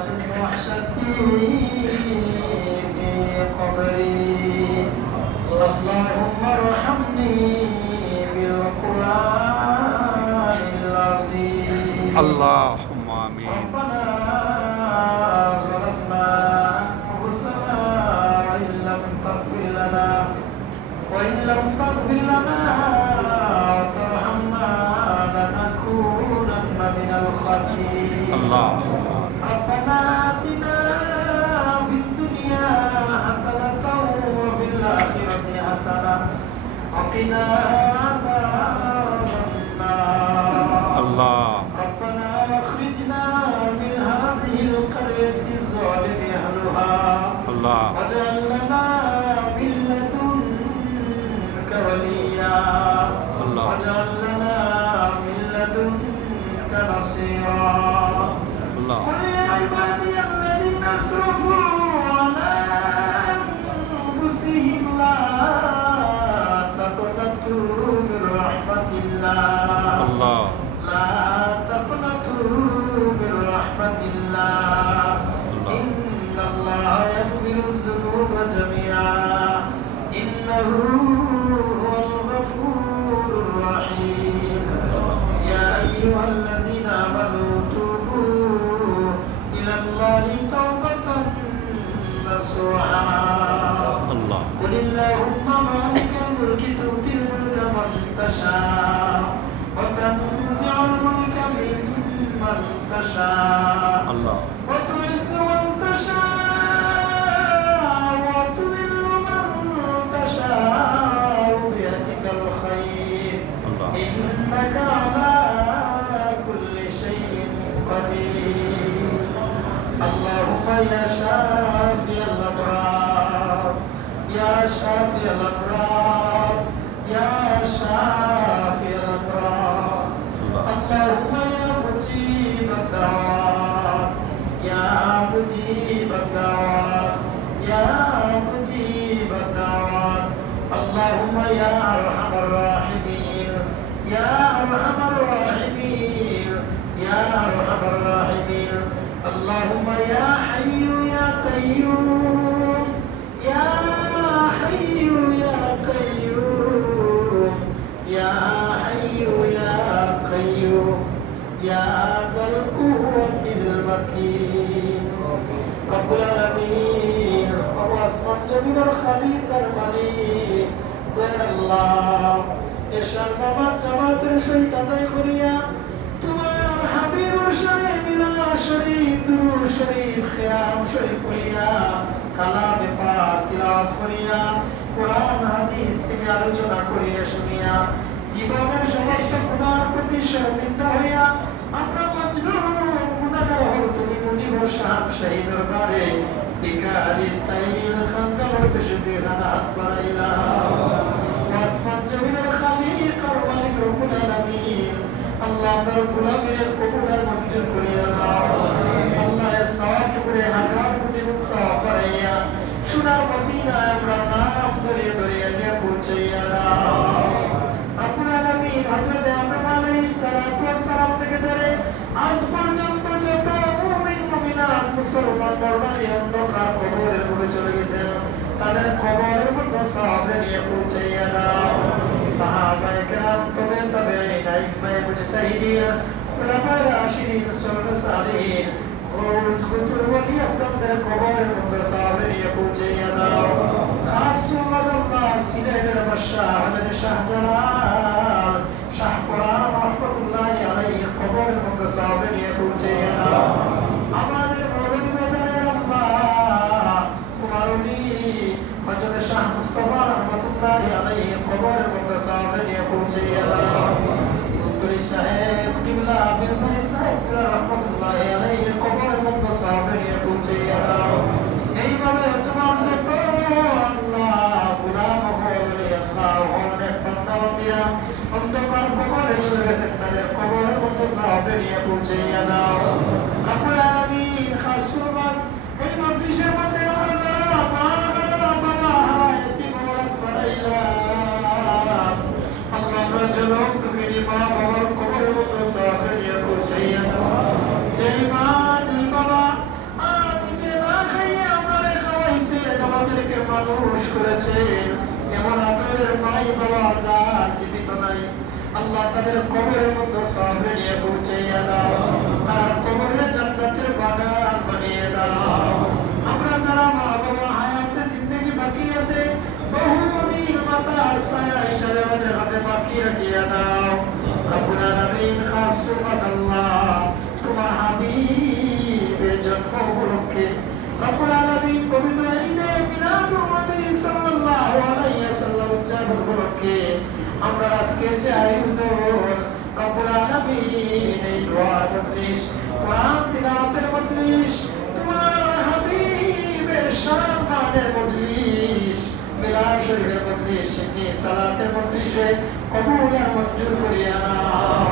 آنس وحشتي في قبري اللهم ارحمني بالقرآن العظيم اللهم آمين. ربنا ظلمنا أنفسنا وإن لم تغفر لنا وترحمنا لنكونن من الخاسرين اللهم ربنا آتنا في الدنيا حسنة وفي الآخرة حسنة وقنا عذاب النار الله ربنا أخرجنا من هذه القرية الظالم أهلها الله واجعل لنا من لدنك وليا الله واجعل لنا من لدنك نصيرا الله قل يا عبادي الذين أسرفوا على أنفسهم لا تقنطوا من رحمة الله الله لا تقنطوا من رحمة الله إن الله يغفر الذنوب جميعا إنه هو الغفور الرحيم يا أيها الذين آمنوا توبوا إلى الله توبة نصوحا الله قل اللهم مالك الملك تؤتي الملك من تشاء وتنزع الملك ممن تشاء الله وتعز من تشاء وتذل من تشاء بيدك الخير الله إنك على كل شيء قدير اللهم يا شافي الأبرار يا شافي الأبرار يا شافي الأبرار اللهم يا مجيب الدعوات يا مجيب الدعوات يا مجيب الدعوات اللهم يا أرحم الراحمين يا أرحم الراحمين يا أرحم الراحمين اللهم يا حي يا قيوم يا حي يا قيوم يا حي يا قيوم يا ذا القوة المتين رب العالمين وهو أصلا جميل الخليفة المليك يا الله এশার বাবা জামাতের সহিত আদায় করিয়া তোমার হাবিবুর শরীফ মিলাদ শরীফ দুরূদ শরীফ খিয়াম শরীফ করিয়া কালামে পাক তিলাওয়াত করিয়া কোরআন হাদিস থেকে আলোচনা করিয়া শুনিয়া জীবনের সমস্ত গুনার প্রতি শর্মিন্দা হইয়া আমরা মজলুম গুনাহগার হল তুমি মুনিব শাহ শহীদ দরবারে বিকারি সাইল খানদার বেশি হাত বাড়াইলা ওয়াসমান জমিনের খালিক আর মালিক রব্বুল আলামিন আল্লাহ রব্বুল আলামিনের কবুল মঞ্জুর করিয়া দাও আল্লাহ সাওয়াব করে হাজার কোটি গুণ সওয়াব বাড়াইয়া সোনার মদিনায় আমরা নাম ধরিয়া ধরিয়া নিয়ে পৌঁছাইয়া দাও রব্বুল আলামিন হযরত আদম আলাইহিস সালাতু ওয়াস সালাম থেকে ধরে আজ পর্যন্ত যত মুমিন মুমিনাত মুসলমান বর্ণালী অন্ধকার কবরের মধ্যে চলে গেছেন তাদের কবরের মধ্যে সওয়াব নিয়ে পৌঁছাইয়া দাও সাহাবায়ে কেরাম তাবেঈন আইম্মায়ে মুজতাহিদিন উলামায়ে রাশিদিন সাহাবায়ে সালিহিন ওয়াস কুতুব ওয়ালি আপনাদের কবরের মধ্যে সওয়াব নিয়ে পৌঁছাইয়া দাও খাসুল মাযাল্লা সিলেটের বাদশাহ হযরত শাহজালাল শাহ কোরআন রাহমাতুল্লাহি আলাইহি কবরের মধ্যে সওয়াব নিয়ে পৌঁছাইয়া দাও আমাদের মৌলভী বাজারের আল্লাহ তোমার ওলি হযরত শাহ মুস্তাফা রাহমাতুল্লাহি আলাইহি কবরের মধ্যে সওয়াব নিয়ে পৌঁছাইয়া দাও উত্তরি সাহেব কিবলা আবির ভাই সাহেব রাহমাতুল্লাহি আলাইহি কবরের মধ্যে সওয়াব নিয়ে পৌঁছাইয়া দাও এইভাবে তোমার মানুষ করেছেন, এমন আদরের ভাই বাবা যার জীবিত নাই, আল্লাহ তাদের কবরের মধ্যে সবরে নিয়ে পৌঁছাইয়া দাও, আর কবরে জান্নাতের বাগান বানিয়ে দাও। আমরা যারা মা বাবা হায়াতে জিন্দেগি বাকি আছে, বহুদিন মাতার ছায়া হিসাবে আমাদের কাছে বাকি রাখিয়া দাও। রব্বুল আলামিন, খাস সুবহানাল্লাহ, তোমার হাবিবের জন্ম উপলক্ষে রব্বুল আলামিন পবিত্র ঈদে মিলাদুন নবী সাল্লাল্লাহু আলাইহি ওয়াসাল্লাম উদযাপন উপলক্ষে আমরা আজকের যে আয়োজন, রব্বুল আলামিন এই দোয়ার মজলিস, কোরআন তিলাওয়াতের মজলিস, তোমার হাবিবের সম্মানের মজলিস, মিলাদ শরীফের মজলিস, শিরকি সালাতের মজলিসে কবুল আর মঞ্জুর করিয়া নাও।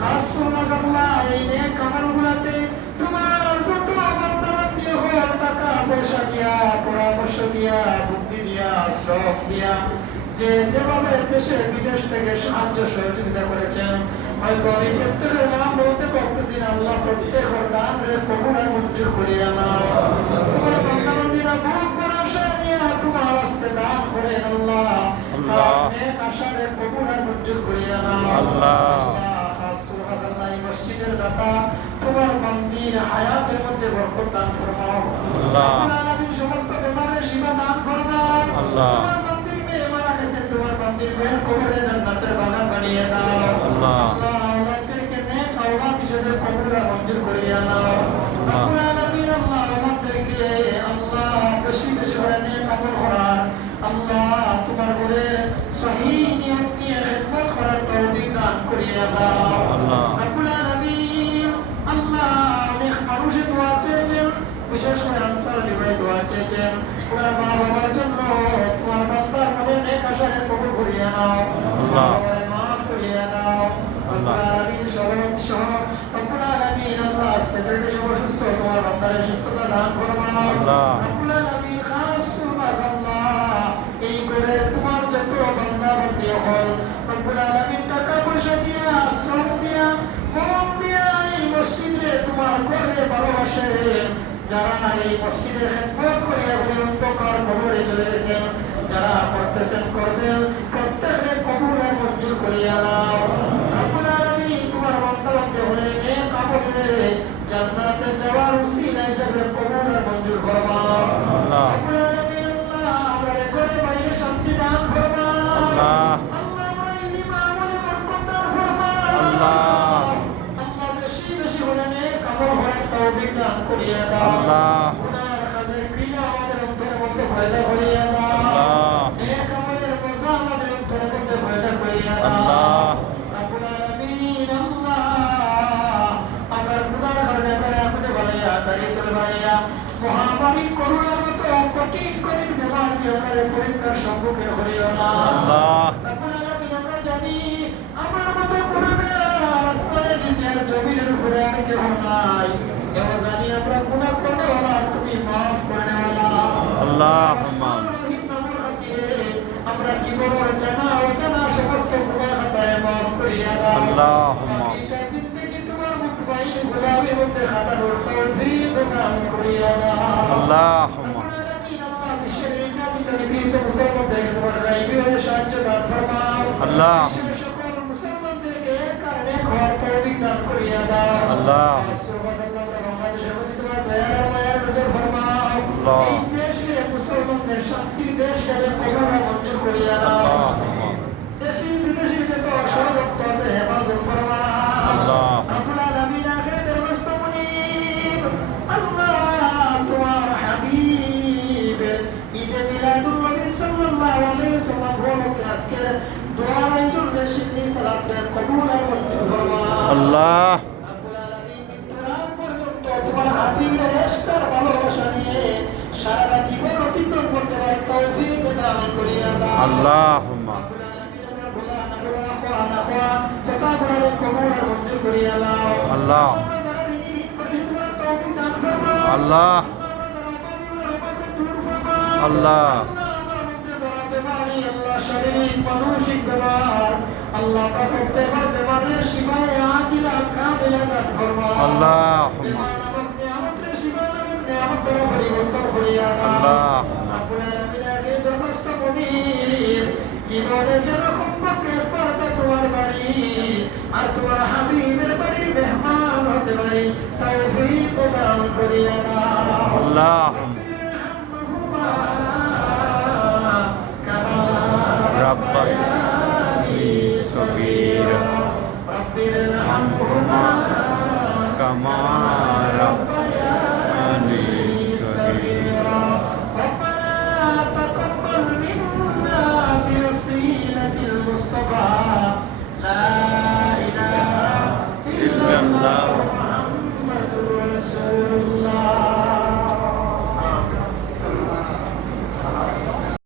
খাস সুবহানাল্লাহ, এই নেক আমলগুলোতে তোমার যত বান্দাবান্দি হওয়ার টাকা পয়সা দিয়া, পরামর্শ দিয়া, বুদ্ধি দিয়া, শ্রম দিয়া, যে যেভাবে দেশে বিদেশ থেকে সাহায্য সহযোগিতা করেছেন, হয়তো আমি প্রত্যেকের নাম বলতে পারতেছি না, আল্লাহ প্রত্যেকের নামে কবুল আর মঞ্জুর করিয়া নাও। তোমার বান্দাবান্দিরা বুক ভরা আশা নিয়ে তোমার রাস্তায় দান করেন আল্লাহ, তাদের আশারে কবুল আর মঞ্জুর করিয়া নাও আল্লাহ। সুবহানাল্লাহ, এই মসজিদের দাতা তোমার বান্দির হায়াতের মধ্যে বরকত দান ফরমাও আল্লাহ। রব্বুল আলামিন, সমস্ত বেমারের শিফা দান ফরমাও আল্লাহ। তোমার বান্দির মেয়ে মারা গেছে, তোমার বান্দির মেয়ের কবরে জান্নাতের বাগান বানিয়ে দাও আল্লাহ। আল্লাহ, আওলাদদেরকে নেক আওলাদ হিসেবে কবুল আর মঞ্জুর করিয়া নাও রব্বুল আলামিন। আল্লাহ, আওলাদদেরকে আল্লাহ বেশি বেশি করে নেক আমল করার, আল্লাহ তোমার ঘরে সহিহ নিয়ত নিয়ে খিদমত করার তৌফিক দান করিয়া দাও আল্লাহ। রব্বুল আলামিন, আল্লাহ অনেক মানুষে দোয়া চেয়েছেন, বিশেষ করে আনসার ভাই দোয়া চেয়েছেন, ওনার মা বাবার জন্য তোমার বান্দার মনের নেক আশাকে কবুল করিয়া নাও আল্লাহ, মাফ করিয়া দাও রব্বুল আলামিন। সভাপতি সহ রব্বুল আলামিন, আল্লাহ সেক্রেটারি সহ সুস্থ তোমার বান্দারে সুস্থতা দান ফরমাও আল্লাহ। রব্বুল আলামিন, খাস সুবহানাল্লাহ, এই করে তোমার যত বান্দা বান্দি হল, রব্বুল আলামিন টাকা পয়সা দিয়া, শ্রম দিয়া, মন দিয়া এই মসজিদে তোমার ঘরে ভালোবাসেন, যারা এই মসজিদের খেদমত করিয়া অন্তকার কবরে চলে গেছেন, যারা করতেছেন করবেন, প্রত্যেকের কবুল আর মঞ্জুর করিয়া নাও রব্বুল আলামিন। তোমার বান্দা বান্দী হলে নেক আমলে জান্নাতে যাওয়ার উসিলা হিসেবে কবুল আর মঞ্জুর ফরমাও আল্লাহ। রব্বুল আলামিন, আল্লাহ আমাদের ঘরে বাইরে শান্তি দান ফরমাও আল্লাহ। আল্লাহ, আমরা ইলম আমলে বরকত দান ফরমাও আল্লাহ। আল্লাহ, বেশি বেশি হলে নেক আমল করার তৌফিক দান করিয়া দাও আল্লাহ। গুনার কাজের ঘৃণা আমাদের অন্তরের মধ্যে পয়দা করিয়া দাও আল্লাহ। নেক আমলের মজা আমাদের অন্তরের মধ্যে পয়দা করিয়া দাও আল্লাহ। রব্বুল আলামিন, আল্লাহ আমরা গুনার কারণে করে আপনি বলাইয়া দাঁড়িয়ে চলে বাড়িয়া মহামারী করোনার মতো কঠিন কঠিন বেমার দিয়ে আমাদের পরীক্ষার সম্মুখীন করিও না আল্লাহ। রব্বুল আলামিন, আমরা জানি আমার মতো গুনাহগার আসমানের নিচে আর জমিনের উপরে আর কেউ নাই, এও জানি আমরা গুনাহ করলে আল্লাহ তুমি মাফ করে নেওয়ালা আল্লাহুম্মা। আমরা জীবনের জানা অজানা সমস্ত গুনাহ খাতায় মাফ করিয়া দাও আল্লাহুম্মা। জিন্দেগি তোমার মুতমাইন গোলামের মধ্যে খাটানোর তৌফিক দান করিয়া দাও আল্লাহুম্মা। আল্লাহ, বিশ্বের নির্যাতিত নিপীড়িত মুসলমানদেরকে তোমার গায়বী হয়ে সাহায্য দান ফরমাও আল্লাহ। সকল মুসলমানদেরকে এক কারণে হওয়ার তৌফিক দান করিয়া দাও আল্লাহ। বাংলাদেশের প্রতি তোমার দয়া আর মায়ার নজর ফরমাও আল্লাহ। এই দেশে মুসলমানদের শান্তির দেশ হিসেবে কবুল মঞ্জুর করিয়া দাও আল্লাহুম্মা। দেশি বিদেশি যত ষড়যন্ত্রদের হেফাজত ফরমাও আল্লাহ। রব্বুল আলামিন, আখিরাতের মুস্তামিন আল্লাহ, তোমার হাবিব ঈদে মিলাদুন নবী সাল্লাল্লাহু আলাইহি ওয়াসাল্লাম উপলক্ষে আজকের দোয়া ঈদুল শিরকি সালাতের কবুল আর মঞ্জুর ফরমাও আল্লাহ। রব্বুল আলামিন, মৃত্যুর পর্যন্ত তোমার হাবিবের ইশকের ভালোবাসা নিয়ে সারা জীবন অতিক্রম করতে পারে তৌফিক দান করিয়া দাও আল্লাহুম্মা। রব্বুল আলামিন, আমরা ভুলা না করা খাওয়া না খাওয়া কথা বলার কবুল আর মঞ্জুর করিয়া দাও আল্লাহ। আমরা যারা ঋণী করি তোমার তৌফিক দান ফরমাও আল্লাহ। আল্লাহ, আমার মধ্যে যারা বেমারি, আল্লাহ শারীরিক মানসিক বেমার, আল্লাহ প্রত্যেকের বেমারের শিফায়ে আজিলা কামিলা দান ফরমাও আল্লাহুম্মা। নিয়ামতের শিফা নিয়ামত পরিবর্তন করিয়া দাও আল্লাহুম্মা। রব্বুল আলামিন, মুনির জীবনে যেরকম পক্ষে পড়তে তোমার বাড়ি আর তোমার হাবিবের বাড়ির মেহমান হতে পারি তৌফিক দান করিয়া দাও আল্লাহ রব্বানি সগীরা رب ارحمهما কামা